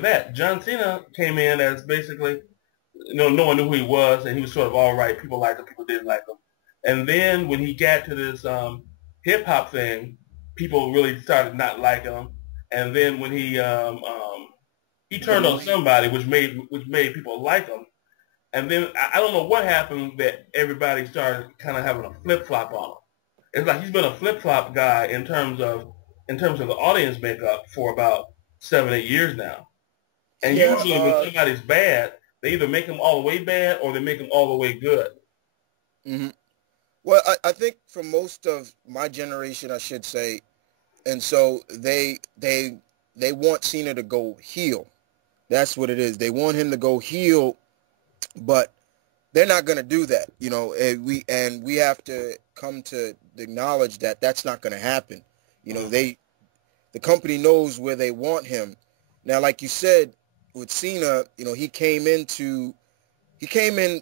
that. John Cena came in as basically, no one knew who he was, and he was sort of all right. People liked him, people didn't like him. And then when he got to this hip hop thing, people really started not liking him. And then when he The turned on Marine. somebody, which made people like him. And then I don't know what happened that everybody started kind of having a flip flop on him. It's like he's been a flip flop guy in terms of the audience makeup for about 7 8 years now. And Yeah, usually when somebody's bad, they either make them all the way bad or they make them all the way good. hmm well, I think for most of my generation, I should say, and so they want Cena to go heel. That's what it is. They want him to go heel, but they're not going to do that, and we have to come to acknowledge that that's not going to happen. The company knows where they want him. Now, like you said, with Cena, he came in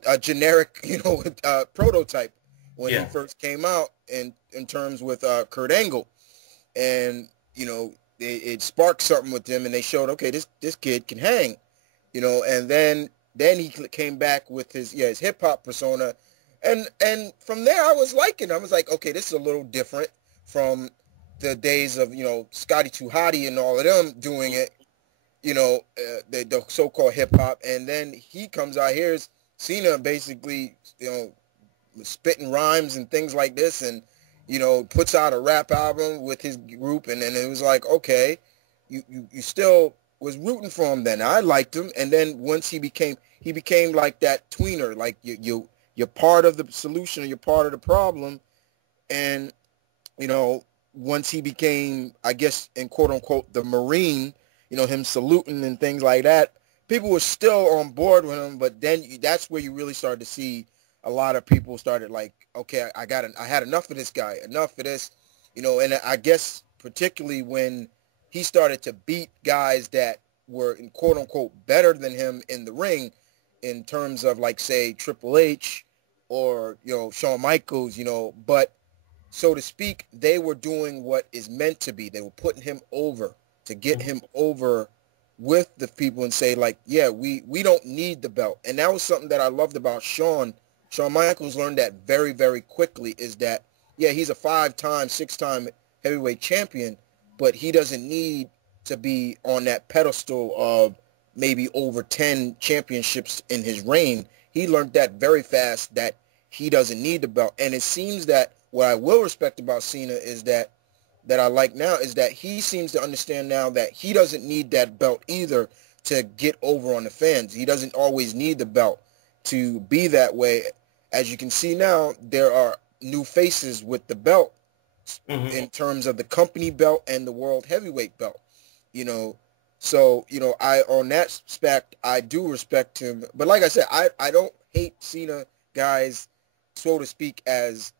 a generic, prototype when he Yeah. first came out in terms with Kurt Angle, and it sparked something with them, and they showed, okay, this kid can hang, and then he came back with his hip hop persona, and from there I was liking. I was like, okay, this is a little different from the days of Scotty Too Hotty and all of them doing it, the so-called hip hop, and then he comes out, here's Cena basically spitting rhymes and things like this, and puts out a rap album with his group, and then it was like, okay, you still was rooting for him then. I liked him, and then once he became like that tweener, like you're part of the solution or you're part of the problem, and you know once he became, I guess, in quote unquote, the Marine, him saluting and things like that, people were still on board with him, but then that's where you really started to see a lot of people started like, okay, I had enough of this guy, enough of this, and I guess particularly when he started to beat guys that were in quote unquote better than him in the ring, in terms of like say Triple H or Shawn Michaels, but so to speak, they were doing what is meant to be. They were putting him over to get him over with the people and say like, yeah, we don't need the belt. And that was something that I loved about Shawn. Shawn Michaels learned that very, very quickly, is that, yeah, he's a 5-time, 6-time heavyweight champion, but he doesn't need to be on that pedestal of maybe over 10 championships in his reign. He learned that very fast, that he doesn't need the belt. And it seems that what I will respect about Cena is that I like now is that he seems to understand now that he doesn't need that belt either to get over on the fans. He doesn't always need the belt to be that way. As you can see now, there are new faces with the belt Hmm. in terms of the company belt and the world heavyweight belt. You know, so I, on that aspect, I do respect him. But like I said, I don't hate Cena, guys, so to speak, as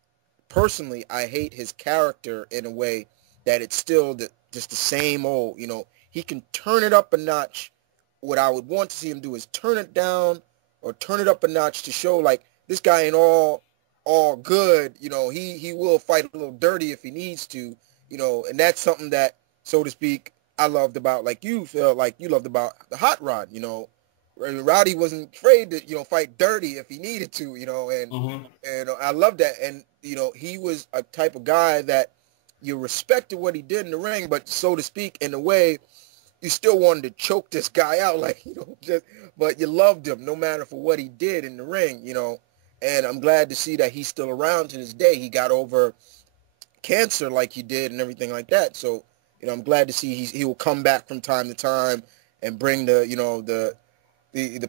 personally. I hate his character in a way that it's still just the same old. He can turn it up a notch. What I would want to see him do is turn it down or turn it up a notch to show like this guy ain't all good. He will fight a little dirty if he needs to. And that's something that, so to speak, I loved about, like you felt like you loved about the Hot Rod. Roddy wasn't afraid to fight dirty if he needed to. And Hmm. I love that. And he was a type of guy that you respected what he did in the ring, but so to speak, in a way, you still wanted to choke this guy out, like but you loved him no matter for what he did in the ring. And I'm glad to see that he's still around to this day. He got over cancer like he did and everything like that. So I'm glad to see he will come back from time to time and bring the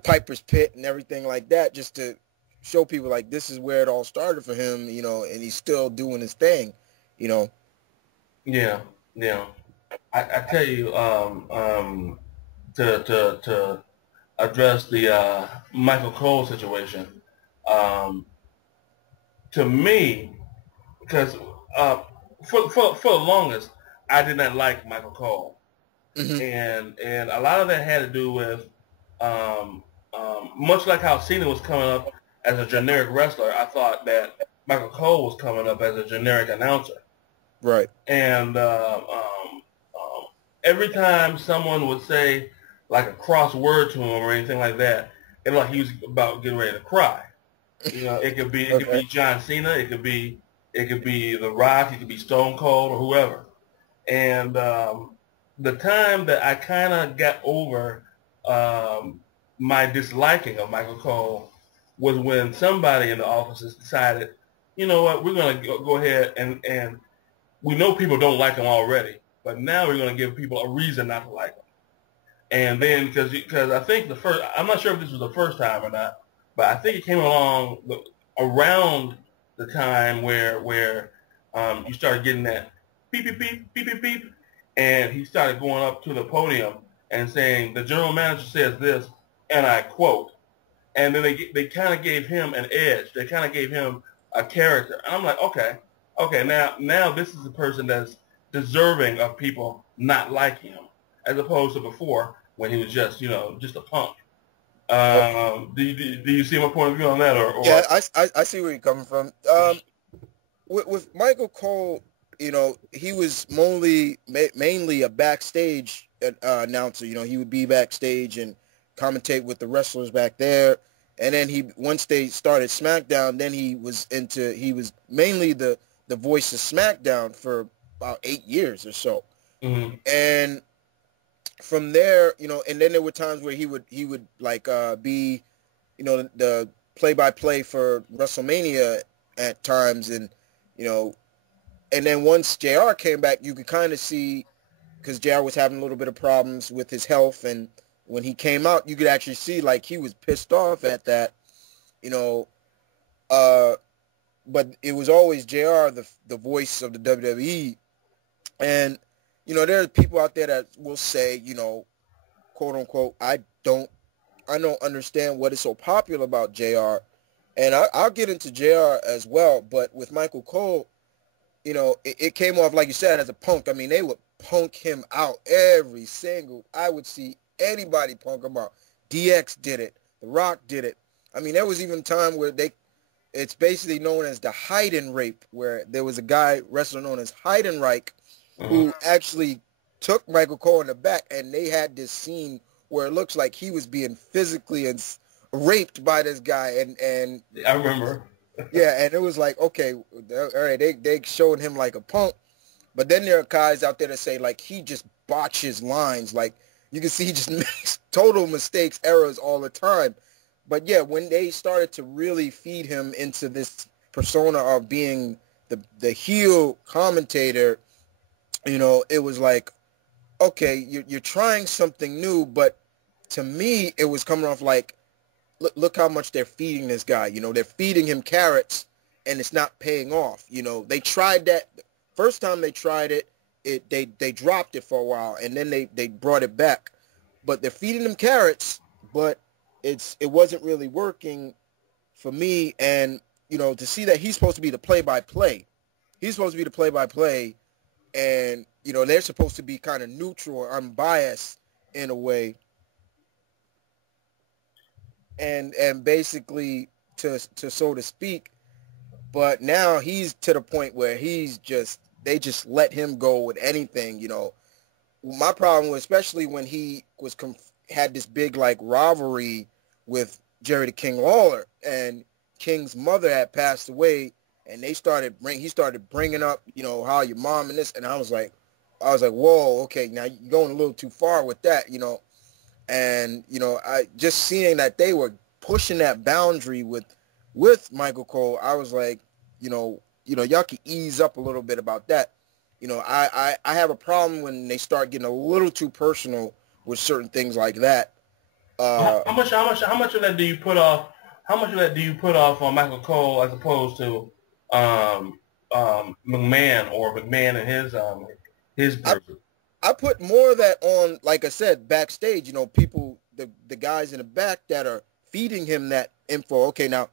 Piper's Pit and everything like that, just to show people like this is where it all started for him, and he's still doing his thing, you know. Yeah, yeah. I tell you, to address the Michael Cole situation, um, to me, because uh, for the longest, I did not like Michael Cole, hmm and a lot of that had to do with much like how Cena was coming up as a generic wrestler. I thought that Michael Cole was coming up as a generic announcer. Right. And every time someone would say, like a cross word to him or anything like that, it looked like he was about getting ready to cry. You know, it could be John Cena, it could be The Rock, it could be Stone Cold or whoever. And the time that I kind of got over my disliking of Michael Cole was when somebody in the offices decided, you know what, we're going to go ahead and we know people don't like him already, but now we're going to give people a reason not to like him. And then because I think I'm not sure if this was the first time or not, but I think it came along around the time where you started getting that beep, beep, beep, beep, beep, beep, and he started going up to the podium and saying, the general manager says this, and I quote, and then they kind of gave him an edge. They kind of gave him a character. And I'm like, okay, now this is a person that's deserving of people not liking him, as opposed to before when he was just a punk. Do you see my point of view on that? Or yeah, I see where you're coming from. With Michael Cole, he was mainly a backstage announcer. He would be backstage and commentate with the wrestlers back there. And then once they started SmackDown, then he was mainly the voice of SmackDown for about 8 years or so. Mm-hmm. And from there, and then there were times where he would like be, the play-by-play for WrestleMania at times, and and then once JR came back, you could kind of see, because JR was having a little bit of problems with his health, and when he came out, you could actually see like he was pissed off at that, but it was always JR, the voice of the WWE, and there are people out there that will say, quote unquote, I don't understand what is so popular about JR. And I'll get into JR as well. But with Michael Cole, it came off, like you said, as a punk. I mean, they would punk him out I would see anybody punk him out. DX did it. The Rock did it. I mean, there was even a time where it's basically known as the Heidenreich, rape, where there was a guy, wrestler known as Heidenreich, who actually took Michael Cole in the back, and they had this scene where it looks like he was being physically raped by this guy, and I remember. Yeah, and it was like, okay, all right, they showing him like a punk, but then there are guys out there that say like he just botches lines, like you can see he just makes total mistakes, errors all the time. But yeah, when they started to really feed him into this persona of being the heel commentator, it was like, okay, you're trying something new, but to me, it was coming off like, look how much they're feeding this guy. They're feeding him carrots, and it's not paying off. They tried that. First time they tried it, they dropped it for a while, and then they brought it back. But they're feeding him carrots, but it wasn't really working for me. And, to see that he's supposed to be the play-by-play. He's supposed to be the play-by-play, and, they're supposed to be kind of neutral or unbiased in a way. And basically, to so to speak, but now he's to the point where they just let him go with anything. My problem was, especially when he had this big like rivalry with Jerry the King Lawler, and King's mother had passed away, and he started bringing up, how your mom and this, and I was like, whoa, okay, now you're going a little too far with that, and I just seeing that they were pushing that boundary with Michael Cole, I was like, y'all can ease up a little bit about that. I have a problem when they start getting a little too personal with certain things like that. How much of that do you put off? How much of that do you put off on Michael Cole as opposed to McMahon and his group? I put more of that on, like I said, backstage. People, the guys in the back that are feeding him that info. Okay, now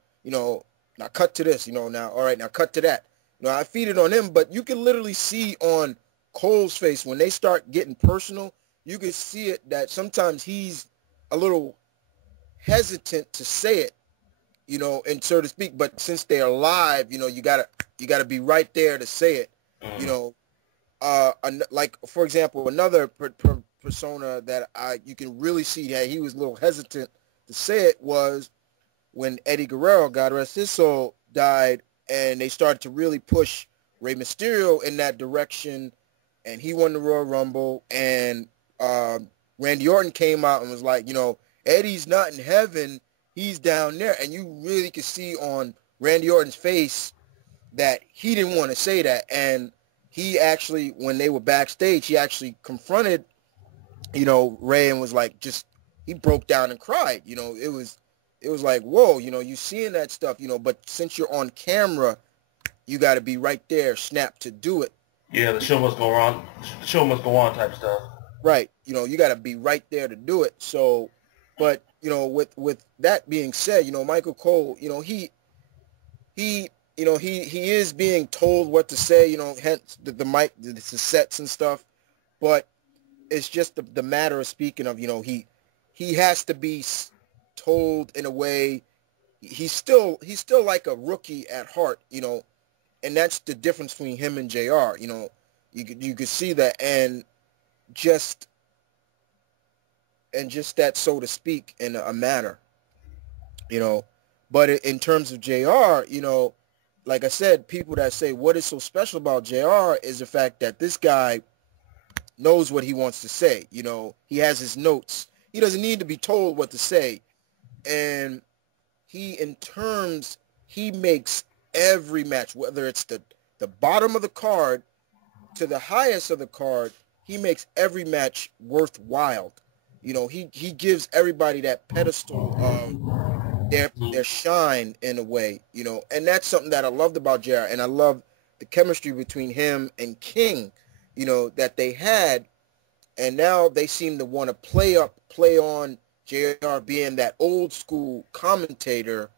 cut to this. Now, all right, now cut to that. I feed it on him, but you can literally see on Cole's face when they start getting personal. You can see it that sometimes he's a little hesitant to say it, and so to speak. But since they are live, you gotta be right there to say it. Mm-hmm. Like for example, another persona that you can really see that he was a little hesitant to say it was when Eddie Guerrero, God rest his soul, died, and they started to really push Rey Mysterio in that direction, and he won the Royal Rumble, and Randy Orton came out and was like, Eddie's not in heaven, he's down there, and you really could see on Randy Orton's face that he didn't want to say that, and he actually, when they were backstage, he actually confronted, Ray and was like, he broke down and cried. It was like, whoa, you seeing that stuff, but since you're on camera, you got to be right there, snap to do it. Yeah, the show must go on. The show must go on type stuff. Right. You got to be right there to do it. So, but, with that being said, Michael Cole, he is being told what to say, hence the mic, the sets and stuff, but it's just the matter of speaking of, he has to be told in a way. He's still like a rookie at heart, and that's the difference between him and JR. You could see that, and just that, so to speak, in a manner, but in terms of JR, like I said, people that say what is so special about JR is the fact that this guy knows what he wants to say. He has his notes. He doesn't need to be told what to say. And he makes every match, whether it's the bottom of the card to the highest of the card, he makes every match worthwhile. He gives everybody that pedestal of their shine in a way, and that's something that I loved about JR, and I love the chemistry between him and King, that they had, and now they seem to want to play on JR being that old school commentator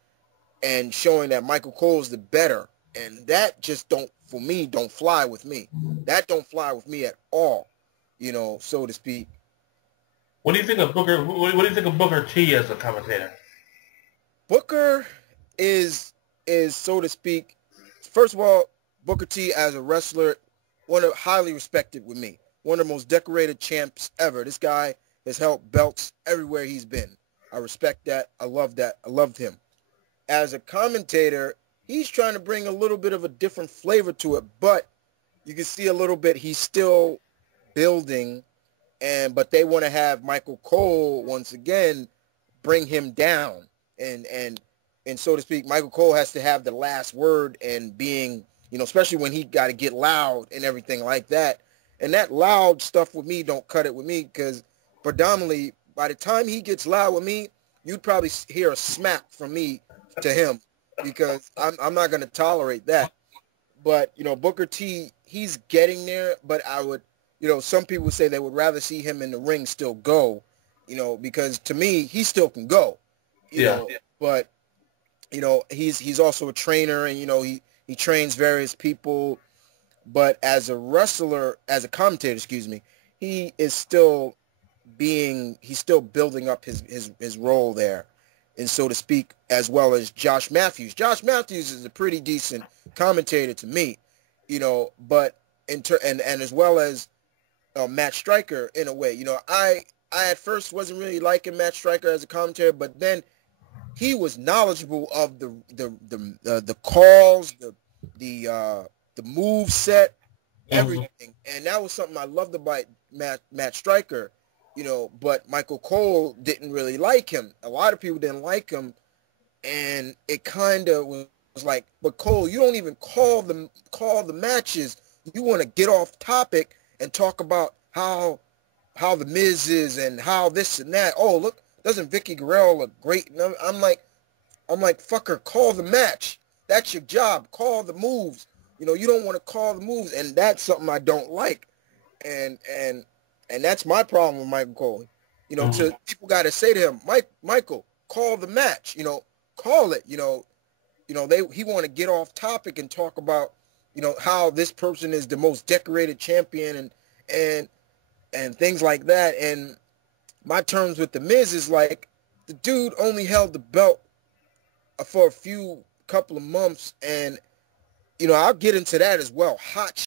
and showing that Michael Cole's the better, and that just don't fly with me. That don't fly with me at all, so to speak. What do you think of Booker? What do you think of Booker T as a commentator? Booker is so to speak. First of all, Booker T as a wrestler, highly respected with me. One of the most decorated champs ever. This guy has held belts everywhere he's been. I respect that. I love that. I loved him. As a commentator, he's trying to bring a little bit of a different flavor to it, but you can see a little bit he's still building, but they want to have Michael Cole once again bring him down, and so to speak, Michael Cole has to have the last word, and being, especially when he got to get loud and everything like that. And that loud stuff with me don't cut it with me, because predominantly by the time he gets loud with me, you'd probably hear a smack from me to him, because I'm not going to tolerate that. But, Booker T, he's getting there, but I would, some people say they would rather see him in the ring still go, because to me, he still can go, you know, but, he's also a trainer, and, he trains various people, but as a wrestler, as a commentator, he is still he's still building up his role there, and so to speak, as well as Josh Matthews. Josh Matthews is a pretty decent commentator to me, but and as well as Matt Striker in a way. I at first wasn't really liking Matt Striker as a commentator, but then he was knowledgeable of the calls, the move set, everything, and that was something I loved about Matt Striker. But Michael Cole didn't really like him. A lot of people didn't like him, and it kind of was like, but Cole, you don't even call the matches. You want to get off topic and talk about how the Miz is and how this and that. Oh, look, doesn't Vicky Guerrero look great? And I'm like, fucker, call the match. That's your job. Call the moves. You don't want to call the moves, and that's something I don't like. And that's my problem with Michael Cole. To people got to say to him, Michael, call the match. Call it. He want to get off topic and talk about, how this person is the most decorated champion and things like that. And my terms with the Miz is like, the dude only held the belt for a couple of months, and I'll get into that as well. Hot